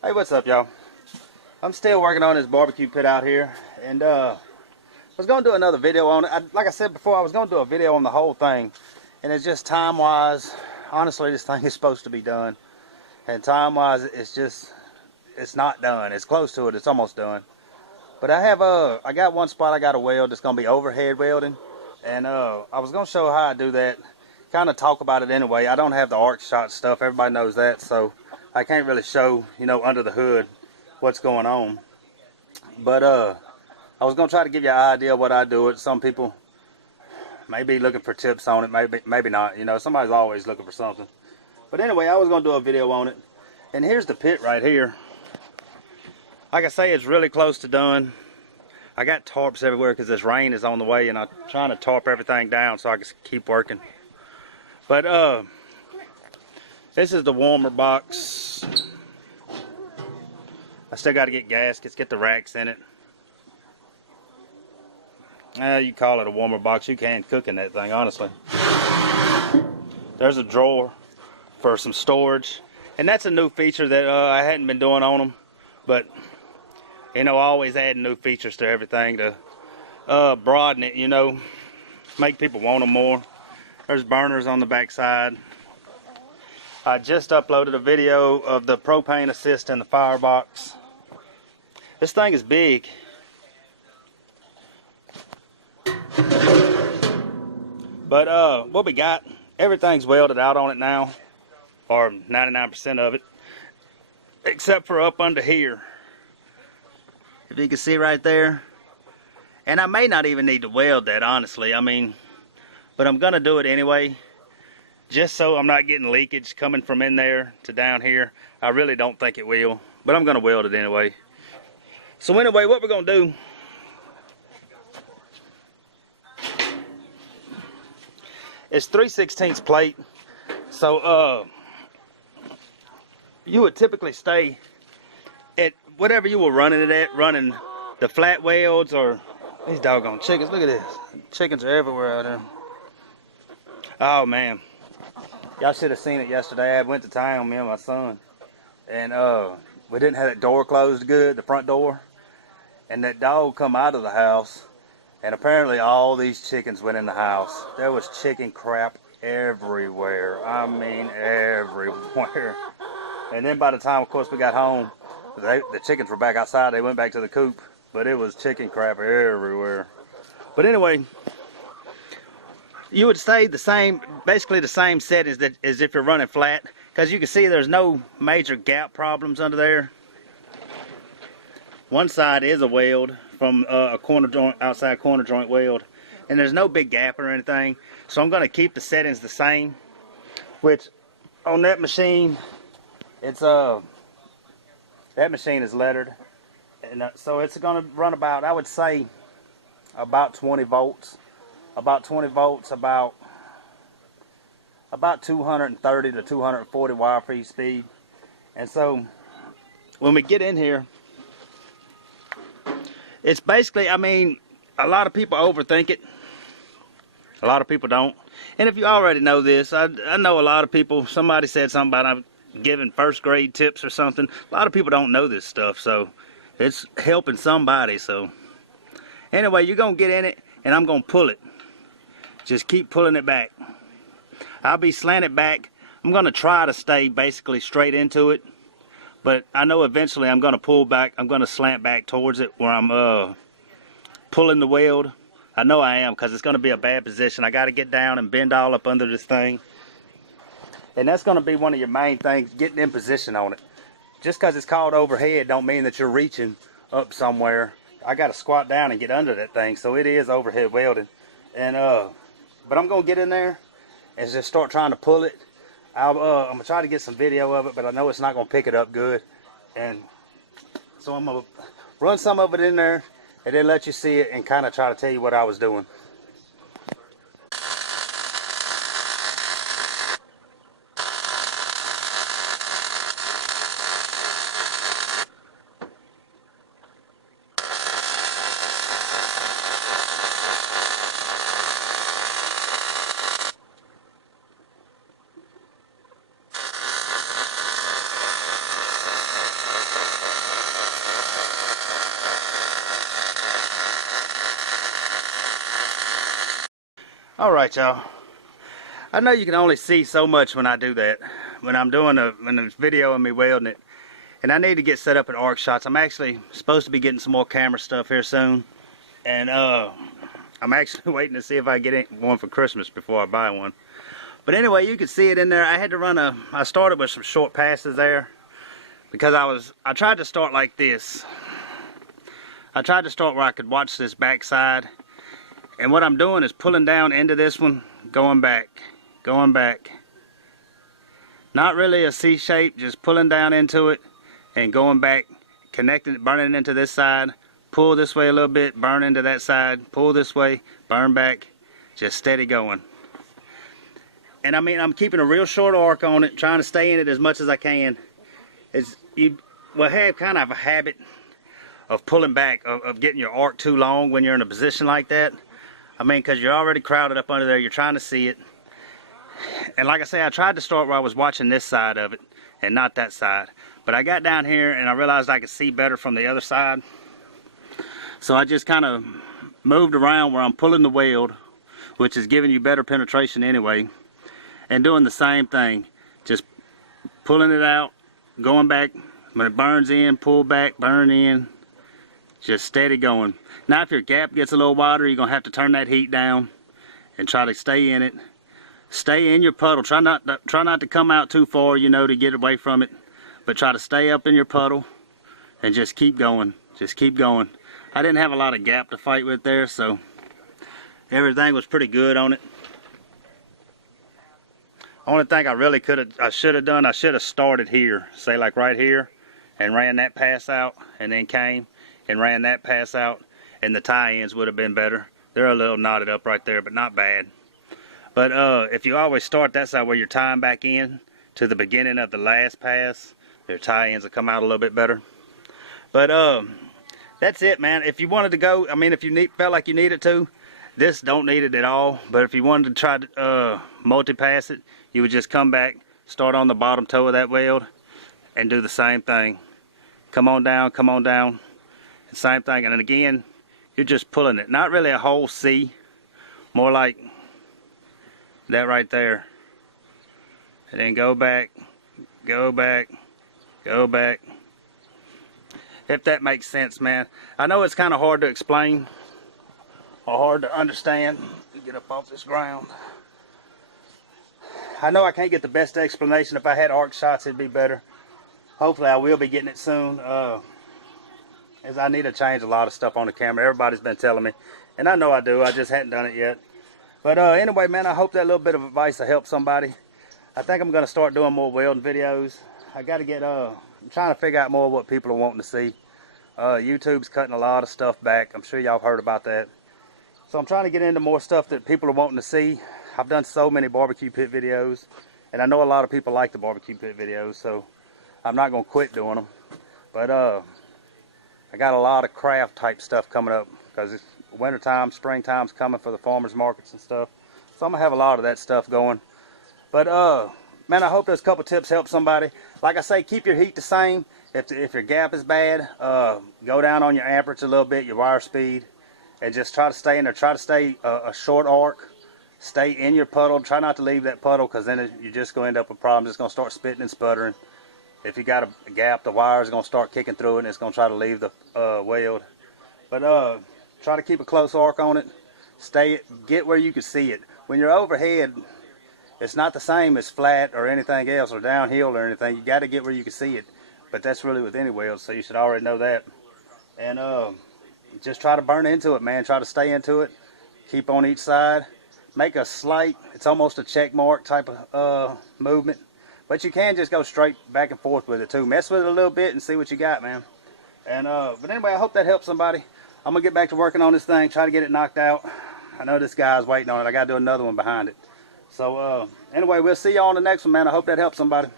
Hey, what's up, y'all? I'm still working on this barbecue pit out here, and I was gonna do another video on it. Like I said before, I was gonna do a video on the whole thing, and it's just time-wise. Honestly, this thing is supposed to be done, and time-wise, it's not done. It's close to it. It's almost done. But I got one spot I got to weld. It's gonna be overhead welding, and I was gonna show how I do that. Kind of talk about it anyway. I don't have the arc shot stuff. Everybody knows that, so I can't really show, under the hood what's going on. But I was gonna try to give you an idea of what I do it. Some people may be looking for tips on it, maybe not. Somebody's always looking for something. But anyway, I was gonna do a video on it. And here's the pit right here. Like I say, it's really close to done. I got tarps everywhere because this rain is on the way, and I'm trying to tarp everything down so I can keep working. But this is the warmer box. I still got to get gaskets, get the racks in it. You call it a warmer box. You can't cook in that thing, honestly. There's a drawer for some storage, and that's a new feature that I hadn't been doing on them. But always adding new features to everything to broaden it. Make people want them more. There's burners on the back side. I just uploaded a video of the propane assist in the firebox. This thing is big. But what we got, everything's welded out on it now, or 99% of it, except for up under here. If you can see right there. And I may not even need to weld that, honestly. But I'm gonna do it anyway, just so I'm not getting leakage coming from in there to down here. I really don't think it will, but I'm gonna weld it anyway. So anyway, what we're gonna do, it's 3/16 plate. So you would typically stay at whatever you were running it at, running the flat welds or these doggone chickens. Look at this. Chickens are everywhere out there. Oh man, y'all should have seen it yesterday. I went to town, me and my son, and we didn't have that door closed good, the front door, and that dog come out of the house, and apparently all these chickens went in the house. There was chicken crap everywhere. Everywhere. And then by the time, of course, we got home, the chickens were back outside. They went back to the coop, but it was chicken crap everywhere. But anyway, you would stay the same, basically the same settings as if you're running flat, because you can see there's no major gap problems under there. One side is a weld from a corner joint, outside corner joint weld, and there's no big gap or anything. So I'm going to keep the settings the same, which on that machine, it's that machine is lettered, and so it's going to run about, I would say, about 20 volts. About 20 volts, about 230 to 240 wire free speed. And so when we get in here, it's basically, a lot of people overthink it. A lot of people don't. And if you already know this, I know a lot of people, somebody said something about I'm giving first grade tips or something. A lot of people don't know this stuff, so it's helping somebody. So anyway, you're going to get in it, and I'm going to pull it. Just keep pulling it back. I'll be slanted back. I'm going to try to stay basically straight into it, but I know eventually I'm going to pull back. I'm going to slant back towards it where I'm pulling the weld. I know I am, because it's going to be a bad position. I got to get down and bend all up under this thing, and that's going to be one of your main things, getting in position on it. Just because it's called overhead don't mean that you're reaching up somewhere. I got to squat down and get under that thing, so it is overhead welding. And but I'm going to get in there and just start trying to pull it. I'm going to try to get some video of it, but I know it's not going to pick it up good. And so I'm going to run some of it in there and then let you see it and kind of try to tell you what I was doing. Alright, y'all. I know you can only see so much when I do that. When I'm doing when it's video of me welding it. And I need to get set up at arc shots. I'm actually supposed to be getting some more camera stuff here soon. And I'm actually waiting to see if I get one for Christmas before I buy one. But anyway, you can see it in there. I had to run I started with some short passes there. Because I tried to start like this. I tried to start where I could watch this back side. And what I'm doing is pulling down into this one, going back. Not really a C shape, just pulling down into it and going back, connecting it, burning into this side, pull this way a little bit, burn into that side, pull this way, burn back, just steady going. And I mean, I'm keeping a real short arc on it, trying to stay in it as much as I can. You will have kind of a habit of pulling back, of getting your arc too long when you're in a position like that. I mean, because you're already crowded up under there, you're trying to see it. And like I say, I tried to start where I was watching this side of it and not that side. But I got down here and I realized I could see better from the other side. So I just kind of moved around where I'm pulling the weld, which is giving you better penetration anyway, and doing the same thing. Just pulling it out, going back. When it burns in, pull back, burn in. Just steady going. Now if your gap gets a little wider, you're going to have to turn that heat down and try to stay in it. Stay in your puddle. Try not to come out too far, you know, to get away from it. But try to stay up in your puddle and just keep going. Just keep going. I didn't have a lot of gap to fight with there, so everything was pretty good on it. Only thing I should have done, I should have started here, say like right here, and ran that pass out, and then came and ran that pass out, and the tie-ins would have been better. They're a little knotted up right there, but not bad. But if you always start that side where you're tying back in to the beginning of the last pass, their tie-ins will come out a little bit better. But that's it, man. If you wanted to go, I mean, if you felt like you needed to, this don't need it at all. But if you wanted to try to multi-pass it, you would just come back, start on the bottom toe of that weld, and do the same thing. Come on down, same thing. And then again, you're just pulling it. Not really a whole C, more like that right there. And then go back, go back. If that makes sense, man. I know it's kind of hard to explain or hard to understand. Get up off this ground. I know I can't get the best explanation. If I had arc shots, it'd be better. Hopefully I will be getting it soon. As I need to change a lot of stuff on the camera. Everybody's been telling me. And I know I do. I just hadn't done it yet. But anyway, man, I hope that little bit of advice will help somebody. I think I'm going to start doing more welding videos. I got to get, I'm trying to figure out more what people are wanting to see. YouTube's cutting a lot of stuff back. I'm sure y'all have heard about that. So I'm trying to get into more stuff that people are wanting to see. I've done so many barbecue pit videos. And I know a lot of people like the barbecue pit videos. So I'm not going to quit doing them. But I got a lot of craft type stuff coming up. Because it's wintertime, springtime's coming for the farmers markets and stuff. So I'm going to have a lot of that stuff going. But man, I hope those couple tips help somebody. Like I say, keep your heat the same. If your gap is bad, go down on your amperage a little bit, your wire speed, and just try to stay in there. Try to stay a short arc. Stay in your puddle. Try not to leave that puddle, because then you're just going to end up with problems. It's going to start spitting and sputtering. If you got a gap, the wire is going to start kicking through it, and it's going to try to leave the weld. But try to keep a close arc on it. Get where you can see it. When you're overhead, it's not the same as flat or anything else, or downhill or anything. You got to get where you can see it. But that's really with any weld, so you should already know that. And just try to burn into it, man. Try to stay into it. Keep on each side. Make a slight, it's almost a check mark type of movement. But you can just go straight back and forth with it too. Mess with it a little bit and see what you got, man. And but anyway, I hope that helps somebody. I'm going to get back to working on this thing, try to get it knocked out. I know this guy's waiting on it. I got to do another one behind it. So anyway, we'll see y'all on the next one, man. I hope that helps somebody.